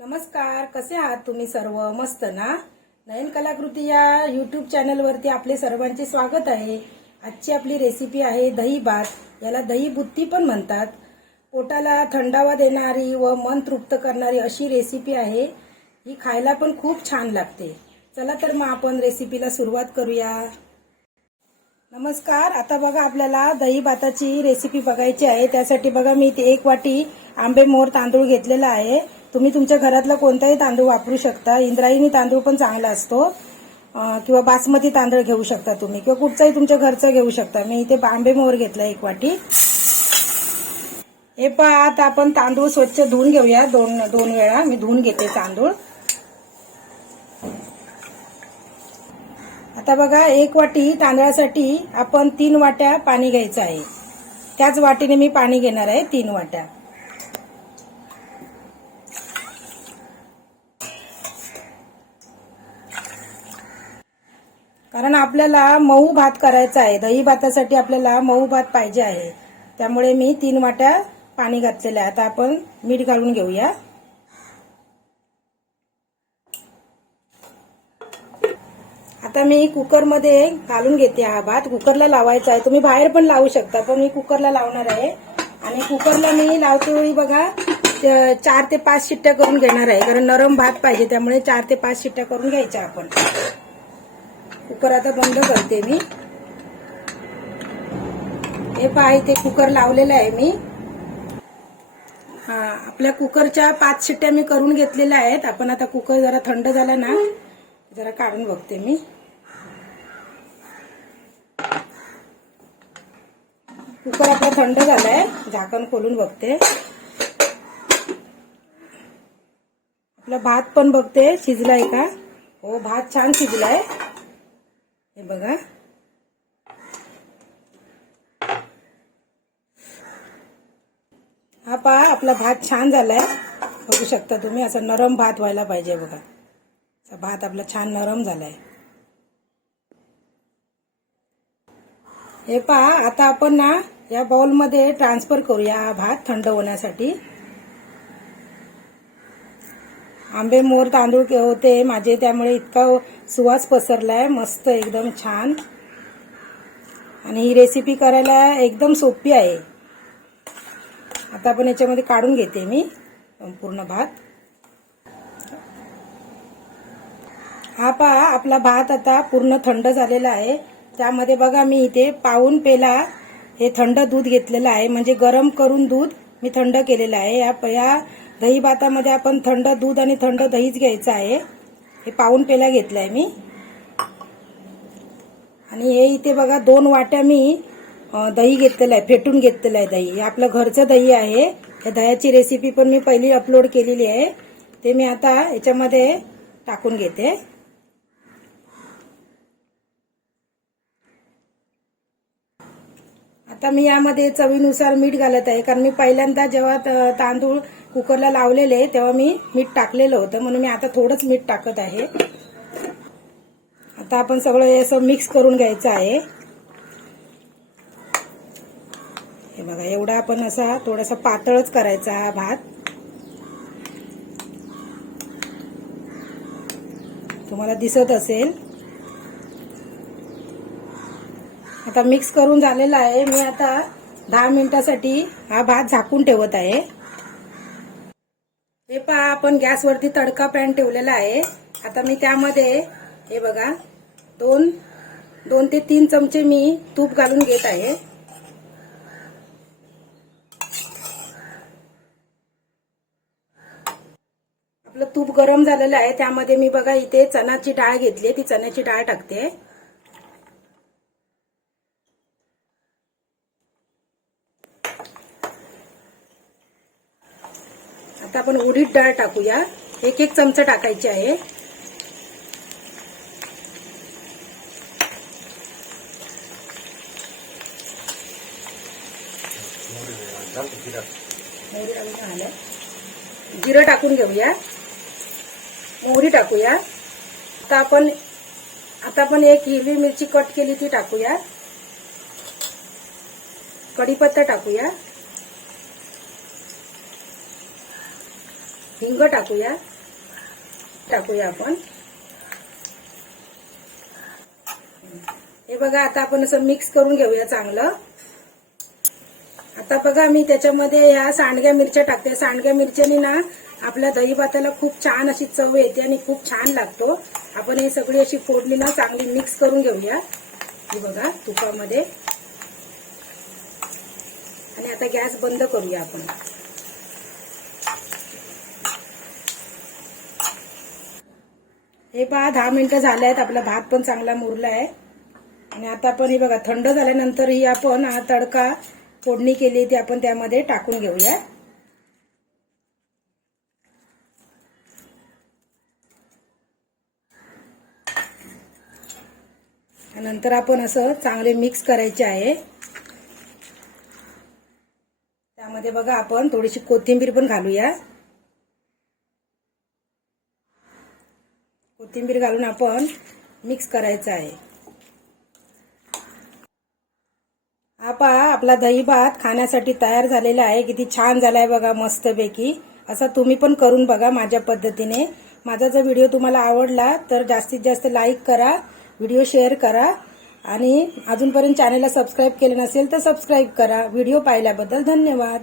नमस्कार कसे आहात तुम्ही सर्व? मस्त ना? नयन कलाकृती या यूट्यूब चॅनलवरती आपले सर्वांचे स्वागत आहे. आजची आपली रेसिपी आहे दही भात. याला दही बुत्ती पण म्हणतात. पोटाला थंडावा देणारी व मन तृप्त करणारी अशी रेसिपी आहे. ही खायला पण खूप छान लागते. चला तर मग आपण रेसिपीला सुरुवात करूया. नमस्कार आता बघा आपल्याला दही भाताची रेसिपी बघायची आहे. त्यासाठी बघा मी इथे एक वाटी आंबे मोर तांदूळ घेतलेला आहे. तुम्ही तुमच्या घरातला कोणताही तांदूळ वापरू शकता. इंद्रायणी तांदूळ पण चांगला असतो. किंवा बासमती तांदूळ घेऊ शकता तुम्ही. किंवा कुठचाही तुमच्या घरचा घेऊ शकता. मी इथे बांबे मोहर घेतला एक वाटी. हे पहा आता आपण तांदूळ स्वच्छ धुवून घेऊया. दोन दोन वेळा मी धुवून घेते तांदूळ. आता बघा एक वाटी तांदळासाठी आपण तीन वाट्या पाणी घ्यायचं आहे. त्याच वाटीने मी पाणी घेणार आहे तीन वाट्या. कारण आपल्याला मऊ भात करायचा आहे. दही भातासाठी आपल्याला मऊ भात पाहिजे आहे. त्यामुळे मी तीन वाट्या पाणी घातलेलं आहे. आता आपण मीठ घालून घेऊया. आता मी कुकरमध्ये घालून घेते हा भात. कुकरला लावायचा आहे. तुम्ही बाहेर पण लावू शकता पण मी कुकरला लावणार आहे. आणि कुकरला मी लावते वेळी बघा चार ते पाच शिट्ट्या करून घेणार आहे. कारण नरम भात पाहिजे त्यामुळे चार ते पाच शिट्ट्या करून घ्यायच्या आपण. कुकर आता बंद करते मी. हे पहा इथे कुकर लावलेलं आहे मी. हा आपल्या कुकरच्या पाच शिट्ट्या मी करून घेतलेल्या आहेत. आपण आता कुकर जरा थंड झाला ना जरा काढून बघते मी. कुकर आपला थंड झालाय. झाकण खोलून बघते. आपला भात पण बघते शिजलाय का? हो भात छान शिजलाय. हे बघा. हा पहा आपला भात छान झालाय. बघू शकता तुम्ही असा नरम भात व्हायला पाहिजे बघा. असा भात आपला छान नरम झालाय. हे पहा आता आपण ना या बाउलमध्ये ट्रान्सफर करूया हा भात थंड होण्यासाठी. आंबे मोर तांदूळ के- होते. माझे त्यामुळे इतका सुवास पसरलाय. मस्त एकदम छान. आणि ही रेसिपी करायला एकदम सोपी आहे. आता आपण याच्यामध्ये काढून घेते मी संपूर्ण भात. हा पहा आपला भात आता पूर्ण थंड झालेला आहे. त्यामध्ये बघा मी इथे पाऊन पेला हे थंड दूध घेतलेलं आहे. म्हणजे गरम करून दूध मी थंड केलेलं आहे. या या दही भातामध्ये आपण थंड दूध आणि थंड दहीच घ्यायचं आहे. हे पाऊन पेला आहे मी. आणि हे इथे बघा दोन वाट्या मी दही घेतलेलं आहे फेटून घेतलेलं आहे दही. हे आपलं घरचं दही आहे. या दह्याची रेसिपी पण मी पहिली अपलोड केलेली आहे. ते मी आता याच्यामध्ये टाकून घेते. आता मी यामध्ये चवीनुसार मीठ घालत आहे. कारण मी पहिल्यांदा जेव्हा त- तांदूळ कुकरला लावलेले तेव्हा मी मीठ टाकलेलं होतं. म्हणून मी आता थोडंच मीठ टाकत आहे. आता आपण सगळं हे असं मिक्स करून घ्यायचं आहे. हे बघा एवढा आपण असा थोडासा पातळच करायचा हा भात. तुम्हाला दिसत असेल. आता मिक्स करून झालेला आहे. मी आता दहा मिनिटासाठी हा भात झाकून ठेवत आहे. हे पहा आपण गॅसवरती तडका पॅन ठेवलेला आहे. आता मी त्यामध्ये हे बघा दोन दोन ते तीन चमचे मी तूप घालून घेत आहे. आपलं तूप गरम झालेलं आहे. त्यामध्ये मी बघा इथे चणाची डाळ घेतली ती चण्याची डाळ टाकते. आता आपण उडीद डाळ टाकूया. एक एक चमचा टाकायची आहे. जिरं टाकून घेऊया. मोहरी टाकूया. आता आपण आता आपण एक हिरवी मिरची कट केली ती टाकूया. कढीपत्ता टाकूया. हिंग टाकूया. टाकूया आपण. हे बघा आता आपण असं मिक्स करून घेऊया चांगलं. आता बघा मी त्याच्यामध्ये ह्या सांडग्या मिरच्या टाकते. सांडग्या मिरच्याने ना आपल्या दही भाताला खूप छान अशी चव येते आणि खूप छान लागतो. आपण हे सगळी अशी फोडणी ना चांगली मिक्स करून घेऊया. ही बघा तुपामध्ये. आणि आता गॅस बंद करूया आपण. हे पहा दहा मिनिटं झाले आहेत. आपला भात पण चांगला मुरला आहे. आणि आता आपण हे बघा थंड झाल्यानंतर ही आपण हा तडका फोडणी केली ती आपण त्यामध्ये टाकून घेऊया. नंतर आपण असं चांगले मिक्स करायचे आहे. त्यामध्ये बघा आपण थोडीशी कोथिंबीर पण घालूया. कोथिंबीर घालून आपण मिक्स करायचं आहे. हा पहा आपला दही भात खाण्यासाठी तयार झालेला आहे. किती छान झालाय बघा मस्तपैकी. असा तुम्ही पण करून बघा माझ्या पद्धतीने. माझा जर व्हिडिओ तुम्हाला आवडला तर जास्तीत जास्त लाईक करा व्हिडिओ शेअर करा. आणि अजूनपर्यंत चॅनलला सबस्क्राईब केलं नसेल तर सबस्क्राईब करा. व्हिडिओ पाहिल्याबद्दल धन्यवाद.